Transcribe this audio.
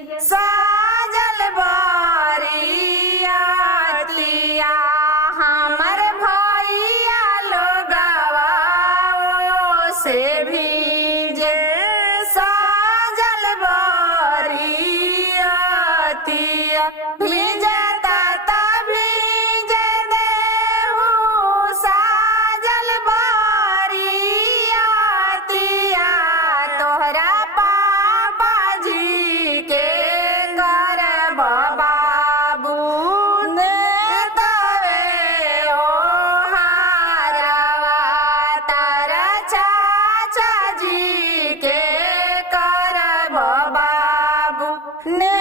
साजल बरियातिया हमर भैया लोगवा से भीजे साजल बरियातिया भीजता ता भीजे देहु साजल बरियातिया तोहरा पापा जी के करब बाबू ने तवे ओ हारवा तारा चाचा जी के करब बाबू ने